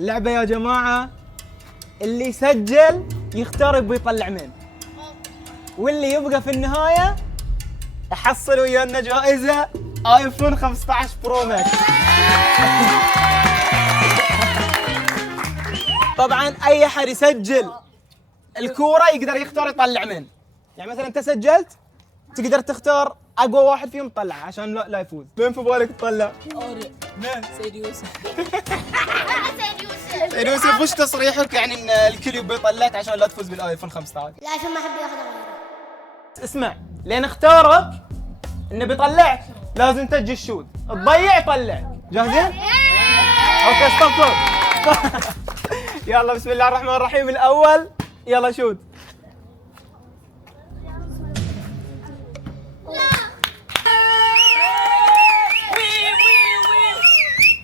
اللعبة يا جماعة اللي يسجل يختار يبي يطلع مين، واللي يبقى في النهاية يحصل ويانا جائزة ايفون 15 برو ماكس. طبعا اي احد يسجل الكورة يقدر يختار يطلع مين. يعني مثلا انت سجلت تقدر تختار اقوى واحد فيهم تطلعه عشان لا يفوز. مين في بالك تطلع؟ طارق. مين؟ سيد يوسف. سيد يوسف وش تصريحك يعني ان الكل يبي يطلعك عشان لا تفوز بالايفون 15؟ لا عشان ما احب ياخذ غيره. اسمع، لين اختارك انه بيطلعك لازم تجي الشوت، تضيع يطلع. جاهزين؟ اوكي ستوب. يلا بسم الله الرحمن الرحيم. الاول يلا شوت.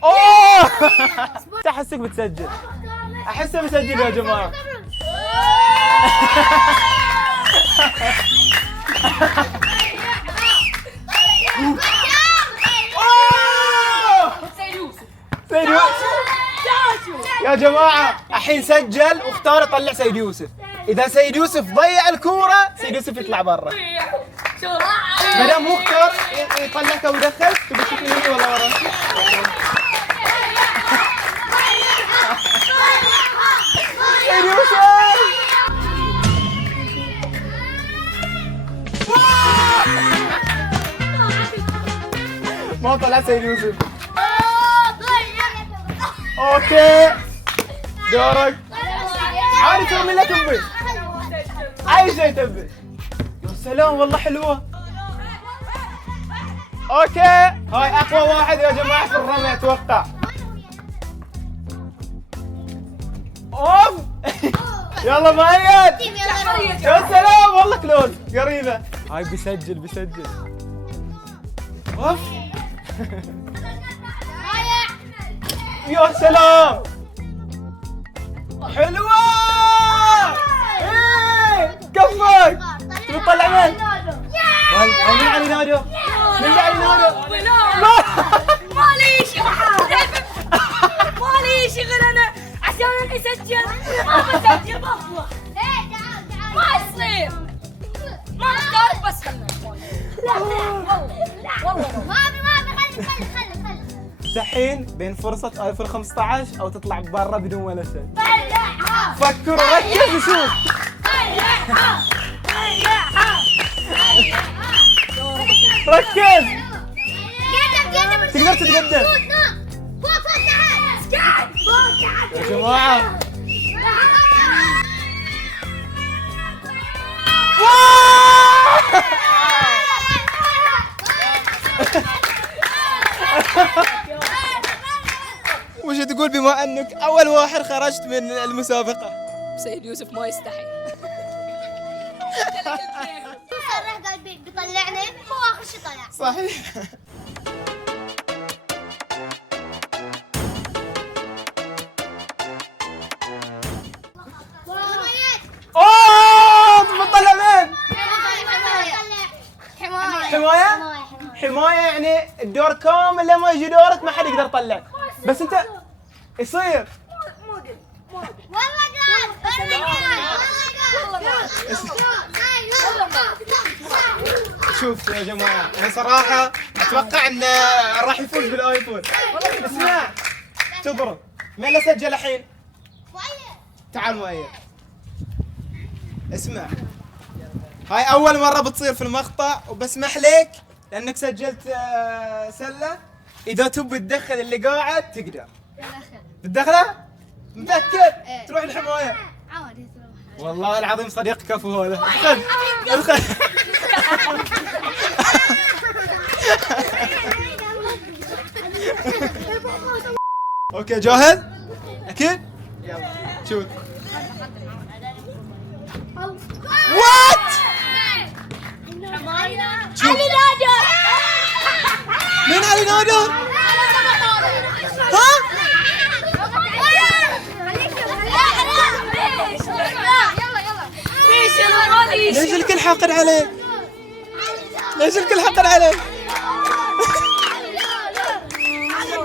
اوه احسك بتسجل، احسه بسجل يا جماعه. سيد يوسف. سيد يوسف يا جماعه الحين سجل واختار يطلع سيد يوسف. اذا سيد يوسف ضيع الكوره سيد يوسف يطلع برا. ما دام هو اختار يطلعك ويدخل، تبي تشوف يمين ولا ورا؟ سيد يوسف ما طلع سيد يوسف. اوكي دورك. عارف من اللي تبي؟ اي شيء تبي. يا سلام والله حلوه. اوكي هاي اقوى واحد يا جماعه في الرمي اتوقع. اوف. يلا مؤيد. يا سلام والله كلوز قريبه. هاي بيسجل. اوف. يا سلام حلوه. ايه كفك. تبي تطلع مين؟ من علي نادو؟ من علي نادو؟ مالي شغل انا عشان اسجل ما بسجل بطلع. ما يصير. ما اختارك بس خلنا. والله ما ابي خلي. دحين بين فرصة ايفون 15 او تطلع برا بدون ولا شيء. طلعها. فكروا ركز وشوف. ركز. تقدر تتقدم. فوق تحت. يا جماعة وش تقول بما انك اول واحد خرجت من المسابقة؟ سيد يوسف ما يستحي. صرح قال بيطلعني، هو اخر شيء طلع. صحيح. اوه بتطلع مين؟ حماية يعني الدور كامل لما يجي دورك ما حد يقدر يطلعك، بس انت يصير. والله شوف يا جماعة أنا صراحة أتوقع إنه راح يفوز بالآيفون. اسمع تضرب مين اللي سجل الحين؟ تعال مؤيد. اسمع هاي أول مرة بتصير في المقطع وبسمح لك لأنك سجلت سلة. إذا تبي تدخل اللي قاعد تقدر. بتدخله؟ متأكد؟ تروح الحماية. والله العظيم صديق كفو هذا. ادخل. اوكي جاهز؟ اكيد؟ يلا شوف. وات؟ علي نادر. مين علي نادر؟ ها؟ ليش الكل حاقد عليه؟ ليش الكل حاقد عليه؟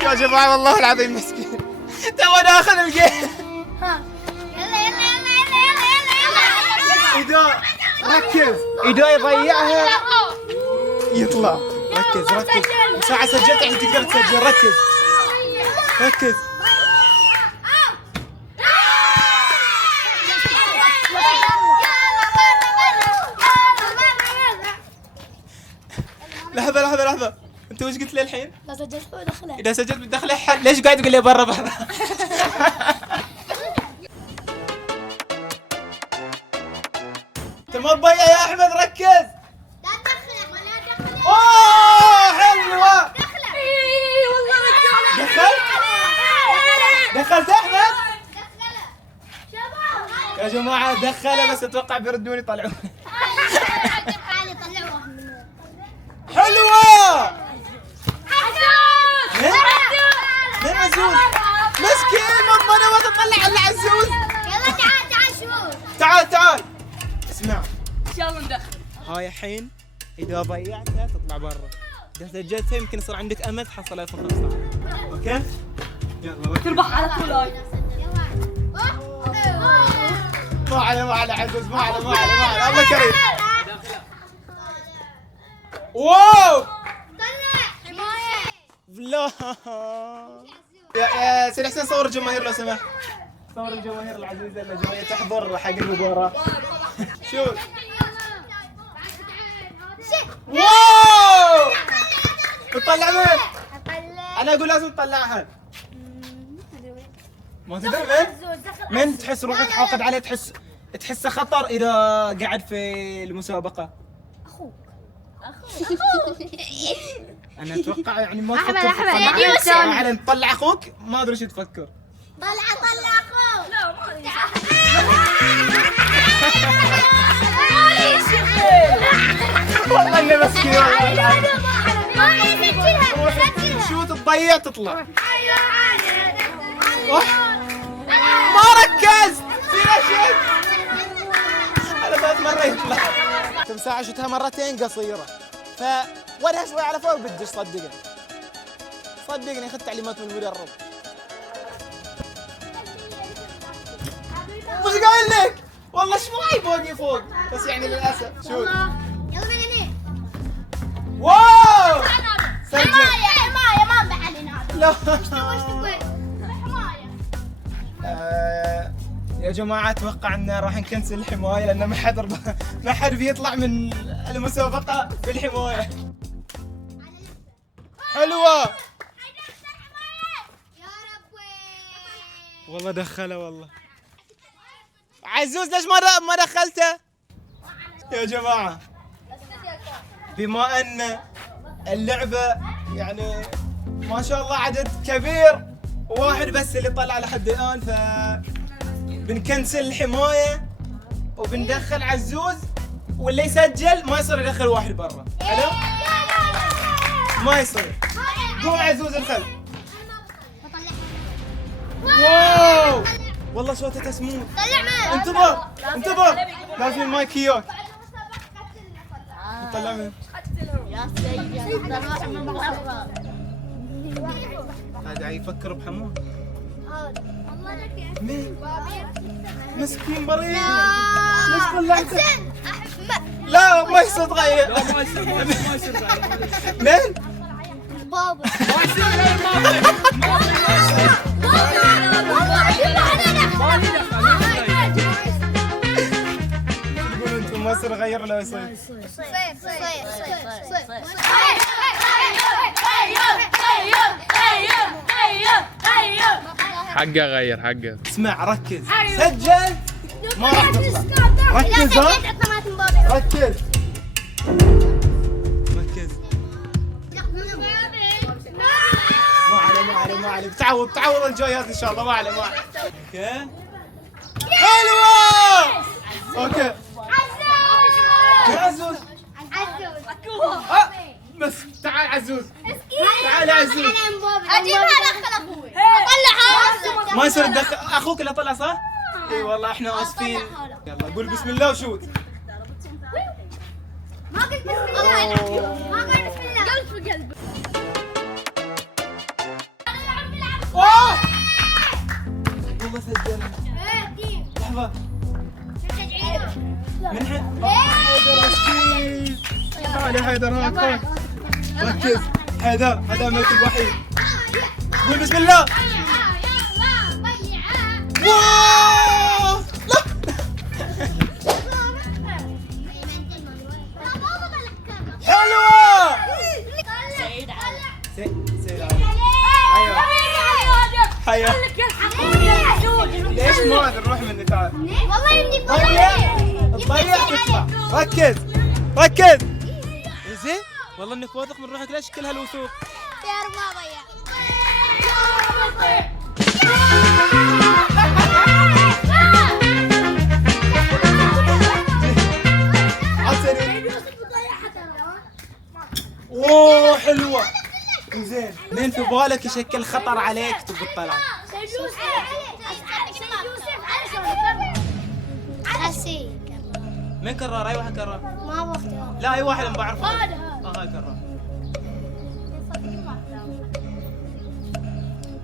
يا جماعة والله العظيم مسكين. تو داخل الجيم. يلا يلا يلا يلا يلا يلا. إذا ركز، إذا يضيعها يطلع. ركز ركز، ساعة سجلت يعني تقدر تسجل. ركز ركز. لحظة لحظة لحظة، أنت وش قلت لي الحين؟ لا سجلت ودخلها. إذا سجلت بتدخلها ليش قاعد تقول لي برا برا؟ أنت ما تضيع يا أحمد، ركز. لا تدخله ولا تدخله. أوه حلوة. دخله. اي والله رجعنا. دخلت أحمد؟ دخله. شباب. يا جماعة دخله بس أتوقع بيردون يطلعون. تعالي طلعوه من. حلوة. عزوز. من عزوز؟ مسكين مضمنة ما تطلع إلا عزوز. يلا تعال تعال شوف. تعال تعال. اسمع، ان شاء الله ندخل. هاي الحين إذا ضيعتها تطلع برا، إذا سجلتها يمكن يصير عندك أمل تحصل 2015. أوكي؟ يلا تربح على طول هاي. ما على ما على عزوز، ما على ما على ما على الله كريم. واو طلع حماية. لا يا سيدي حسين صور الجماهير لو سمحت. صور الجماهير العزيزة اللي جاية تحضر حق المباراة. شوف واو. تطلع من؟ أنا أقول لازم تطلعها. ما تدري من تحس روحك حاقد عليه، تحسه خطر إذا قاعد في المسابقة. أنا أتوقع يعني ما تفكر أحمد، تطلع يا يوسف. على تطلع أخوك، ما أدري شو تفكر. طلع أخوه. لا ما ادري. والله إني مسكين. سجلها. شو تضيع تطلع. ما ركزت فينا شيء. على ثلاث مرة يطلع. تمساح شفتها مرتين قصيرة، فودها شوي على فوق بتدش. صدقني أخذت تعليمات من المدرب. مش قايل لك والله شوي فوقي فوق، بس يعني للأسف. شوف يلا من هنا. واو سجل. حماية ما انبح علينا هذا. لا وش تقول؟ حماية. يا جماعة أتوقع أن راح نكنسل الحماية لأن ما حد بيطلع من المسابقة بالحماية. حلوة. يا ربي. والله دخله والله. عزوز ليش ما دخلته؟ يا جماعة بما أن اللعبة يعني ما شاء الله عدد كبير وواحد بس اللي طلع لحد الآن، بنكنسل الحماية وبندخل عزوز، واللي يسجل ما يصير يدخل واحد برا. حلو؟ ما يصير. قوم عزوز الخل. واو والله صوته تسمون. طلع من. انتظر لازم المايك ياك. طلع من هذا يفكر بحمود. مين؟ مسكين بريء. ليش طلعته؟ لا ما يصير تغير. ما يصير من؟ بابا. تقول انتم ما يصير غير لو يصير. حقه غير حقه. اسمع ركز، سجل ما راح تطلع. ركز ها، ركز ركز. ما عليه تعوض الجايات ان شاء الله. ما عليه. اوكي حلوة. اوكي عزوز. بس تعال عزوز. تعال يا عزوز. اجيبها ادخل اخوي. اطلعها. ما يصير تدخل اخوك اللي طلع صح؟ اي والله احنا اسفين. يلا قول بسم الله وشوت. ما قلت بسم الله. ما قلت بسم الله. قلت في قلبي. اوه جعفر من حيدر مسكين. تعال حيدر هاك ركز. حيدر هذا ملك الوحيد. قول بسم الله. واو لا حلوة. سيد علي. ايوه حيا. ليش ما نروح مني؟ تعال والله اني تضيع تدفع. ركز ركز. زين والله انك واثق من روحك. ليش كل هالوثوق؟ يا رب ما ضيع. اوه حلوة. زين مين في بالك يشكل خطر عليك تبي تطلع؟ عسي مين كرار؟ اي واحد كرار؟ ما ابغى اختار. لا اي واحد انا بعرفه. هاي كرار.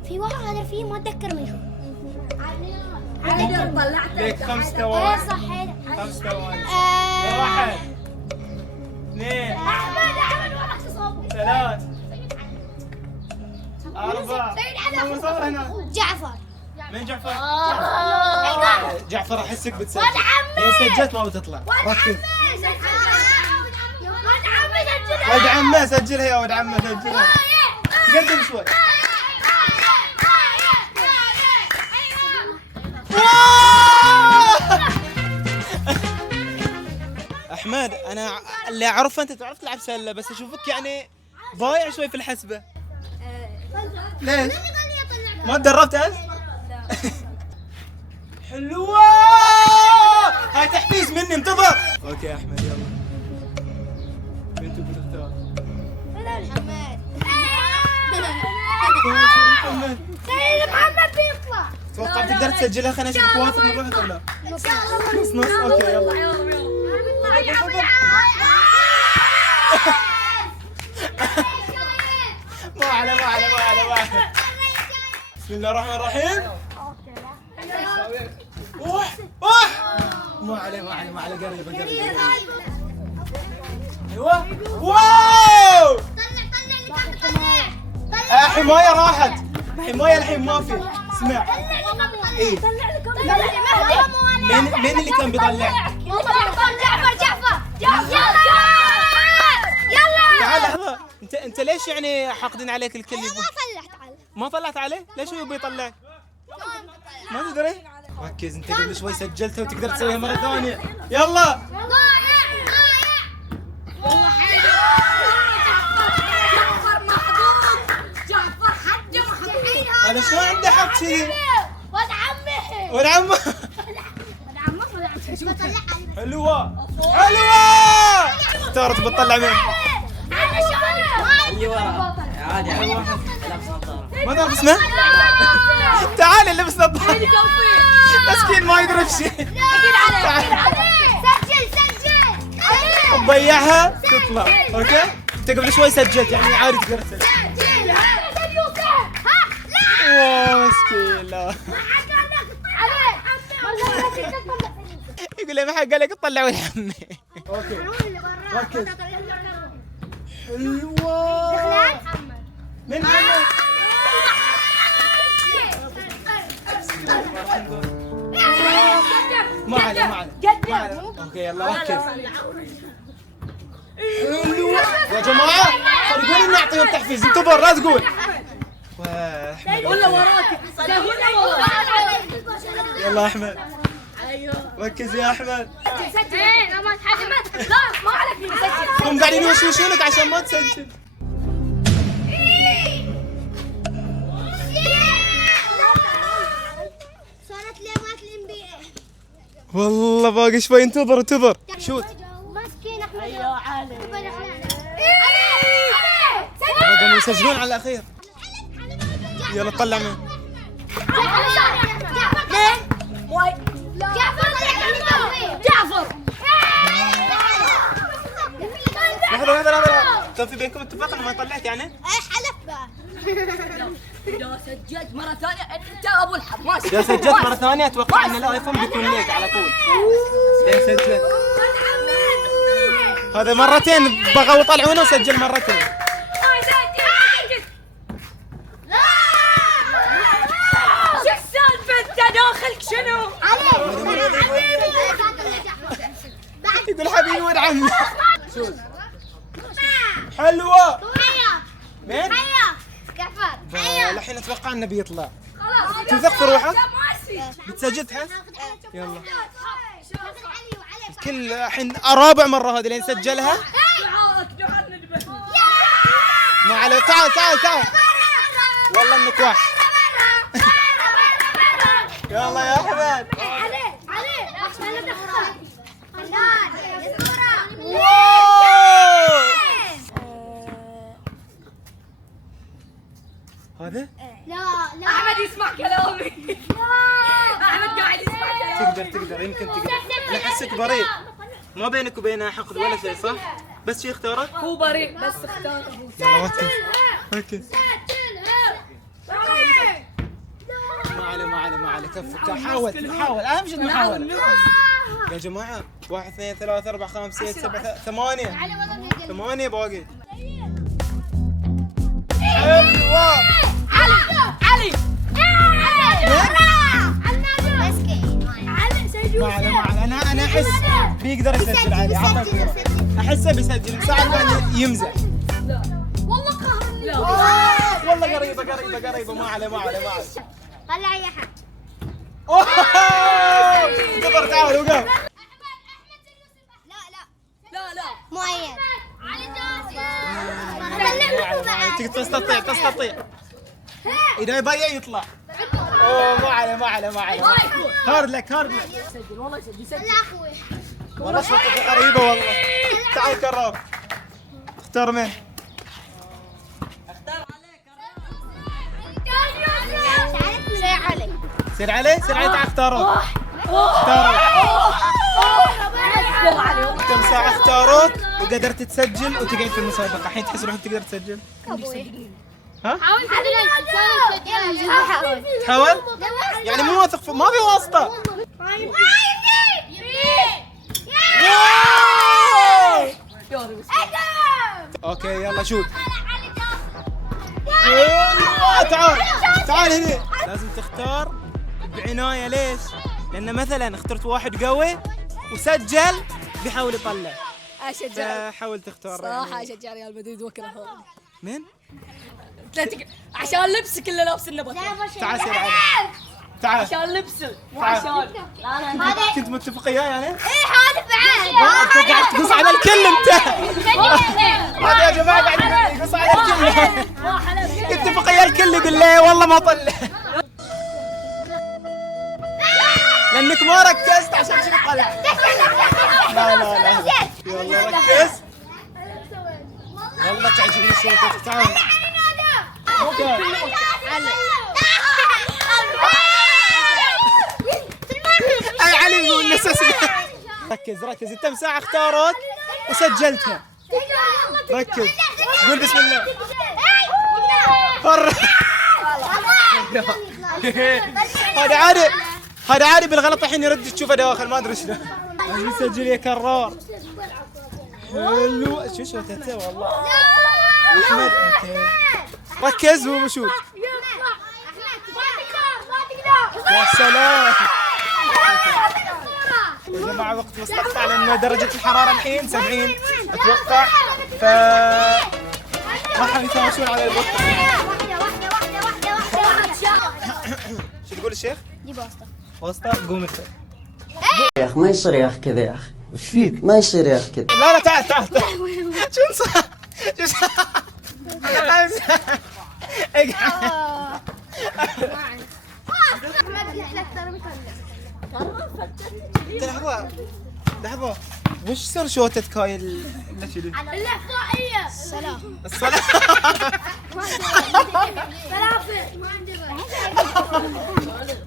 في واحد هذا فيه ما اتذكر منه. ليك 5 ثواني. صح 5 ثواني. 1 2 3 4 هو صار هنا. جعفر. مين جعفر؟ جعفر احسك بتسجل. ليه سجلت ما بتطلع؟ ركز. ولد عمه سجلها يا ولد عمه سجلها. تقدم شوي. احمد انا اللي اعرفه انت تعرف تلعب سله بس اشوفك يعني ضايع شوي في الحسبه. ليش؟ ما تدربت أنت؟ حلوة. هاي تحفيز مني انتظر. اوكي يا احمد يلا. مين تبي تختار؟ محمد. محمد بيطلع. توقع تقدر تسجلها؟ خلينا نشوفك واثق من روحك ولا لا؟ نص نص. اوكي يلا. ما على. بسم الله الرحمن الرحيم. اوح ما على قريبه. ايوه واو. حمايه راحت. حمايه الحين ما في. اسمع ايه مين اللي كان بيطلع؟ جعفر. تعال لحظه. انت ليش يعني حاقدين عليك الكل؟ طلعت عليه. ما طلعت عليه؟ ليش هو بيطلعك؟ ما تدري؟ ركز انت قبل شوي سجلتها وتقدر تسويها مرة ثانية. يلا. هذا شلون عنده حق كذي؟ ولد عمه. حلوة. اختارت بتطلع مين؟ اللي ورا عادي لابس نظارة. ما تعرف اسمه؟ تعال اللي لبس نظارة. مسكين ما يدري بشيء. سجل. تضيعها تطلع. اوكي؟ انت قبل شوي سجلت يعني عادي تقدر تسجل. اوه مسكين لا. يقول لي ما حق قال لك تطلع ولد عمي. اوكي ركز. حلوة. من محمد. ما عليه. اوكي يلا ركز. حلوة يا جماعة. صدقوني اني اعطيهم تحفيز. انتظر لا تقول. ولا وراك. يلا احمد. ركز يا احمد. لا ما عليك سجل. هم قاعدين يوشوشونك عشان ما تسجل. صارت ليمات الNBA. والله باقي شوي. انتظر. شوت. مسكين احمد. ايوه عالي. قاموا يسجلون على الاخير. يلا طلع مين؟ جعفر. لحظة كان في بينكم اتفاق انه ما يطلعك يعني؟ حلف بقى. سجلت مرة ثانية انت ابو الحماس. اذا سجلت مرة ثانية اتوقع ان الايفون بيكون ليك على طول. لين سجلت هذا مرتين بغوا يطلعونه وسجل مرتين. شو السالفة انت داخلك شنو؟ يقول حبيبي ولد عمي. حلوة. مين؟ الحين اتوقع انه بيطلع. تثق في روحك؟ بتسجل تحس؟ يلا. كل الحين رابع مرة هذه لين سجلها. ما عليه. تعال تعال تعال. والله انك وحش. يلا يا احمد. هذا؟ لا احمد يسمع كلامي. احمد قاعد يسمع كلامي. تقدر يمكن تقدر. انا احسك بريء. ما بينك وبينها حقد ولا شيء صح؟ بس شي اختارك؟ هو بريء بس اختار. يلا ركز. ركز. ما عليه كفك. حاول اهم شيء نحاول. يا جماعة 1 2 3 4 5 6 7 8 8 باقي. حلوة. علي ما عليه. انا احس بيقدر يسجل عادي. اعطيه فرصة. احسه بيسجل ساعة كان يمزح. والله قهرني. والله قريبة. ما عليه. طلع يا حق. قدر. تعال وقف. لا معين. تستطيع. إذا يضيع يطلع. اوه ما عليه. هارد لك. سجل والله سجل. لا اخوي. والله شوطك غريبة والله. تعال كرر. اختار مين؟ سير علي تعال اختاروك. كم ساعة اختاروك وقدرت تسجل وتقعد في المسابقة. الحين تحس روحك تقدر تسجل؟ ها؟ تحاول؟ يعني مو واثق ما في واسطة. اوكي يلا شوت. تعال هنا. لازم تختار بعناية. ليش؟ لأن مثلا اخترت واحد قوي وسجل بيحاول يطلع. اشجع حاول تختار. صراحة اشجع ريال مدريد واكرهه. مين؟ عشان لبسك اللي لابس النبات. تعال سير علي. تعال. عشان لبسه مو تعال. عشان. كنت متفق وياه يعني؟ ايه هذا بعد. انت قاعد تقص على الكل انت. هذا يا جماعة قاعد يقص على الكل. اتفق ويا الكل يقول لي والله ما طلع. لانك ما ركزت عشان شنو طلع. لا يلا ركز. والله تعجبني صوتك. تعال. اي علي يقول نسس. ركز انت مساعة اختارك وسجلتها. ركز. قول بسم الله. فر. هذا عادي بالغلط الحين يرد تشوفه داخل ما ادري شنو. لازم يسجل يا كرار. حلو. شو شوتته والله. احمد اوكي. ركز وشوت. يا سلام. يا جماعة وقت مستقطع لأن درجة الحرارة الحين 70 أتوقع. راح يتهاوشون على البطل. شو تقول الشيخ؟ جيب واسطة. واسطة قوم انت. يا اخي ما يصير يا اخي كذا يا اخي. وش فيك؟ ما يصير يا اخي كذا. لا تعال. شو صار؟ لحظة وش صار شوتتك هاي النشيد؟ الإحصائية. السلام. الصلاة.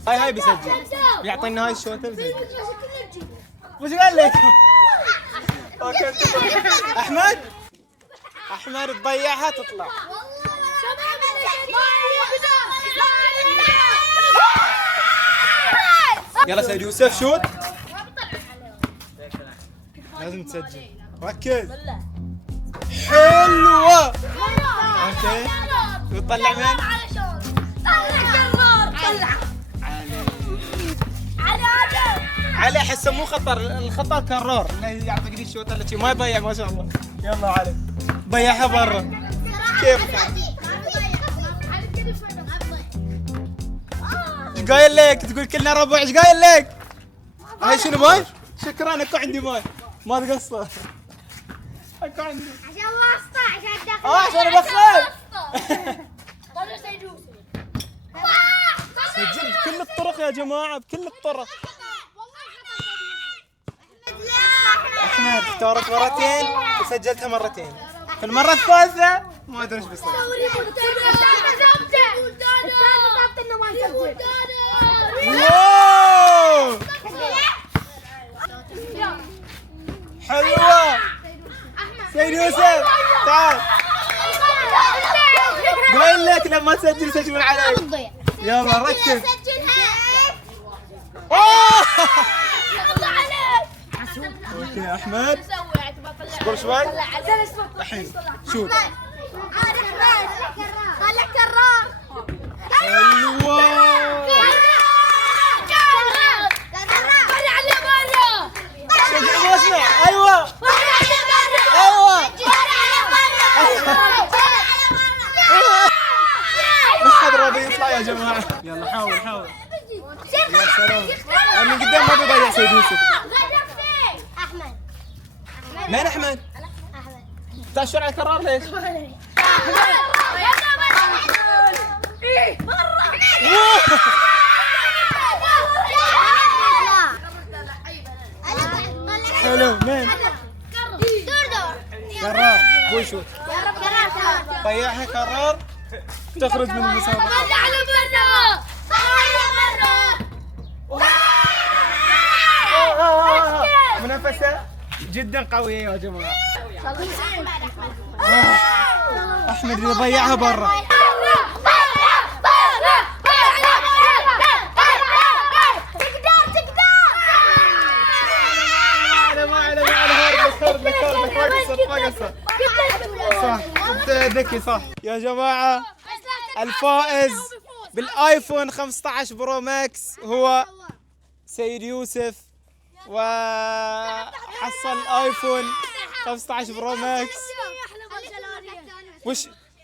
هاي بيسجل. بيعطينا هاي الشوتة بيسجل. وش قال لك؟ اوكي احمد تضيعها تطلع. يلا سيد يوسف شوت. لازم تسجل. ركز. حلوة. اوكي. وتطلع من؟ علي احسه مو خطر، الخطر كرار اللي يعطيك دي الشوطه التي ما يضيع ما شاء الله. يلا علي ضيعها برا. كيف ايش قايل لك؟ تقول كلنا ربع. ايش قايل لك؟ هاي شنو ماي؟ شكرا اكو عندي ماي ما تقصر. اكو عندي عشان واسطة عشان تدخل. عشان ابخر. سجلت بكل الطرق يا جماعه بكل الطرق. احمد اختارت مرتين وسجلتها مرتين. في المره الثالثه ما ادري ايش بيصير. واو حلوه. سيد يوسف تعال. قايل لك لما تسجل سجل علي. يلا ركز. اوكي يا احمد اصبر شوي. الحين شوف. خليك كرار. حلوه. شجع اسمع. ايوه ايوه. ما حد راضي يطلع يا جماعه. يلا حاول حاول. يا سلام. من قدام ما بيضيع سيد يوسف. احمد. مين احمد؟ احمد. تاشر على الكرار ليش؟ حلو. مين؟ كرار. قول شوت. ضيعها كرار تخرج من المسابقة. منافسة جدا قوية يا جماعة. احمد اللي ضيعها برا. صح ذكي صح يا جماعة. الفائز بالايفون 15 برو ماكس هو سيد يوسف، وحصل الايفون 15 برو ماكس.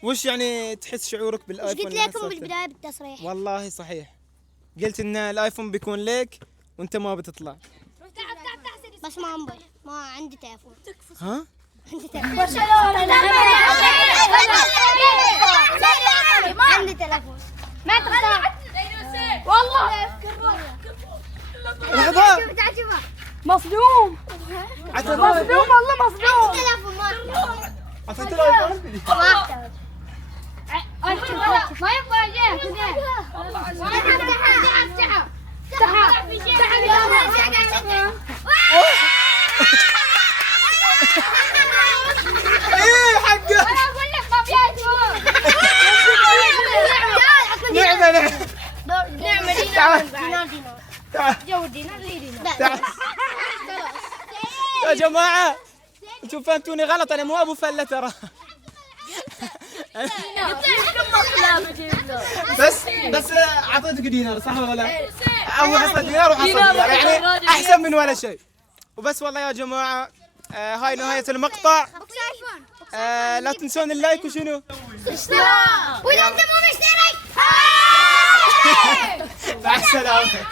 وش يعني تحس شعورك بالايفون؟ قلت لكم بالبداية بالتصريح. والله صحيح قلت ان الايفون بيكون لك وانت ما بتطلع. بس ما عندي، ما عندي تليفون. ها؟ عندي تليفون. عندي تليفون. ما تقدر. والله لحظة. مصدوم مصدوم والله مصدوم. تليفون ما اعطيت الايفون. ما ينفع ايه حقه. انا اقول لك ما فيها نعمة تعال يا جماعة. انتم فهمتوني غلط، انا مو ابو فلة ترى. بس اعطيتك دينار صح ولا لا؟ او حصل دينار وحصل دينار يعني احسن من ولا شيء. وبس والله يا جماعة هاي نهاية المقطع. لا تنسون اللايك وشنو؟ وإذا أنت مو مشترك مع السلامة.